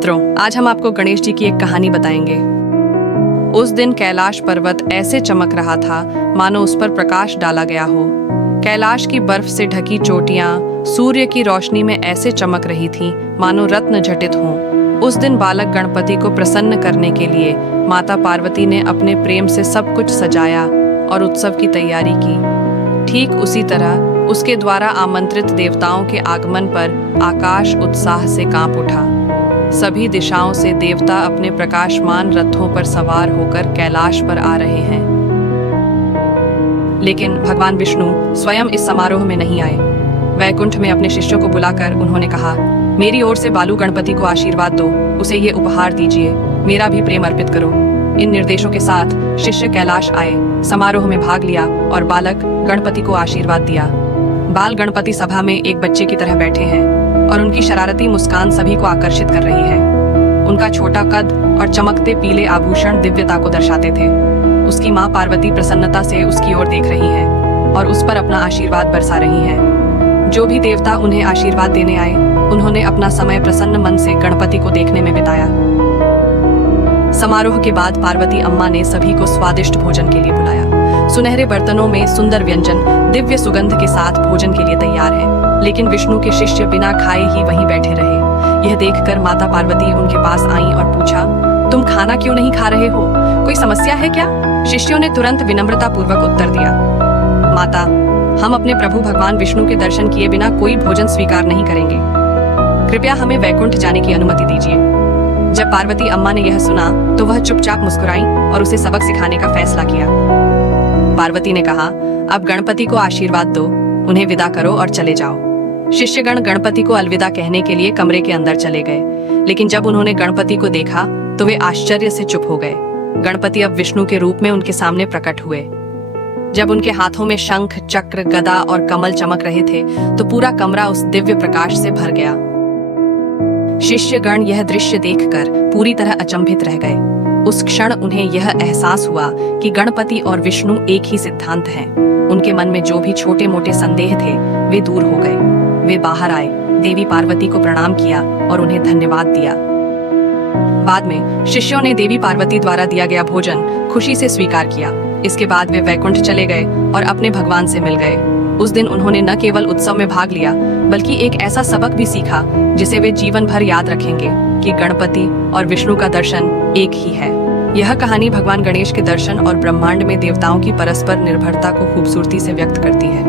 मित्रों, आज हम आपको गणेश जी की एक कहानी बताएंगे। उस दिन कैलाश पर्वत ऐसे चमक रहा था मानो उस पर प्रकाश डाला गया हो। कैलाश की बर्फ से ढकी चोटियां सूर्य की रोशनी में ऐसे चमक रही थीं मानो रत्न झटित हों। उस दिन बालक गणपति को प्रसन्न करने के लिए माता पार्वती ने अपने प्रेम से सब कुछ सजाया और उत्सव की तैयारी की। ठीक उसी तरह उसके द्वारा आमंत्रित देवताओं के आगमन पर आकाश उत्साह से कांप उठा। सभी दिशाओं से देवता अपने प्रकाशमान रथों पर सवार होकर कैलाश पर आ रहे हैं। लेकिन भगवान विष्णु स्वयं इस समारोह में नहीं आए। वैकुंठ में अपने शिष्यों को बुलाकर उन्होंने कहा, मेरी ओर से बालू गणपति को आशीर्वाद दो, उसे ये उपहार दीजिए, मेरा भी प्रेम अर्पित करो। इन निर्देशों के साथ शिष्य कैलाश आए, समारोह में भाग लिया और बालक गणपति को आशीर्वाद दिया। बाल गणपति सभा में एक बच्चे की तरह बैठे हैं और उनकी शरारती मुस्कान सभी को आकर्षित कर रही है। उनका छोटा कद और चमकते पीले आभूषण दिव्यता को दर्शाते थे। उसकी माँ पार्वती प्रसन्नता से उसकी ओर देख रही हैं और उस पर अपना आशीर्वाद बरसा रही हैं। जो भी देवता उन्हें आशीर्वाद देने आए, उन्होंने अपना समय प्रसन्न मन से गणपति को देखने में बिताया। समारोह के बाद पार्वती अम्मा ने सभी को स्वादिष्ट भोजन के लिए बुलाया। सुनहरे बर्तनों में सुंदर व्यंजन दिव्य सुगंध के साथ भोजन के लिए तैयार है। लेकिन विष्णु के शिष्य बिना खाए ही वहीं बैठे रहे। यह देखकर माता पार्वती उनके पास आईं और पूछा, तुम खाना क्यों नहीं खा रहे हो? कोई समस्या है क्या? शिष्यों ने तुरंत विनम्रता पूर्वक उत्तर दिया, माता, हम अपने प्रभु भगवान विष्णु के दर्शन किए बिना कोई भोजन स्वीकार नहीं करेंगे। कृपया हमें वैकुंठ जाने की अनुमति दीजिए। जब पार्वती अम्मा ने यह सुना तो वह चुपचाप मुस्कुराई और उसे सबक सिखाने का फैसला किया। पार्वती ने कहा, अब गणपति को आशीर्वाद दो, उन्हें विदा करो और चले जाओ। शिष्यगण गणपति को अलविदा कहने के लिए कमरे के अंदर चले गए। लेकिन जब उन्होंने गणपति को देखा तो वे आश्चर्य से चुप हो गए। गणपति अब विष्णु के रूप में उनके सामने प्रकट हुए। जब उनके हाथों में शंख, चक्र, गदा और कमल चमक रहे थे तो पूरा कमरा उस दिव्य प्रकाश से भर गया। शिष्यगण यह दृश्य देखकर पूरी तरह अचंभित रह गए। उस क्षण उन्हें यह एहसास हुआ कि गणपति और विष्णु एक ही सिद्धांत हैं। उनके मन में जो भी छोटे मोटे संदेह थे वे दूर हो गए। वे बाहर आए, देवी पार्वती को प्रणाम किया और उन्हें धन्यवाद दिया। बाद में शिष्यों ने देवी पार्वती द्वारा दिया गया भोजन खुशी से स्वीकार किया। इसके बाद वे वैकुंठ चले गए और अपने भगवान से मिल गए। उस दिन उन्होंने न केवल उत्सव में भाग लिया बल्कि एक ऐसा सबक भी सीखा जिसे वे जीवन भर याद रखेंगे कि गणपति और विष्णु का दर्शन एक ही है। यह कहानी भगवान गणेश के दर्शन और ब्रह्मांड में देवताओं की परस्पर निर्भरता को खूबसूरती से व्यक्त करती है।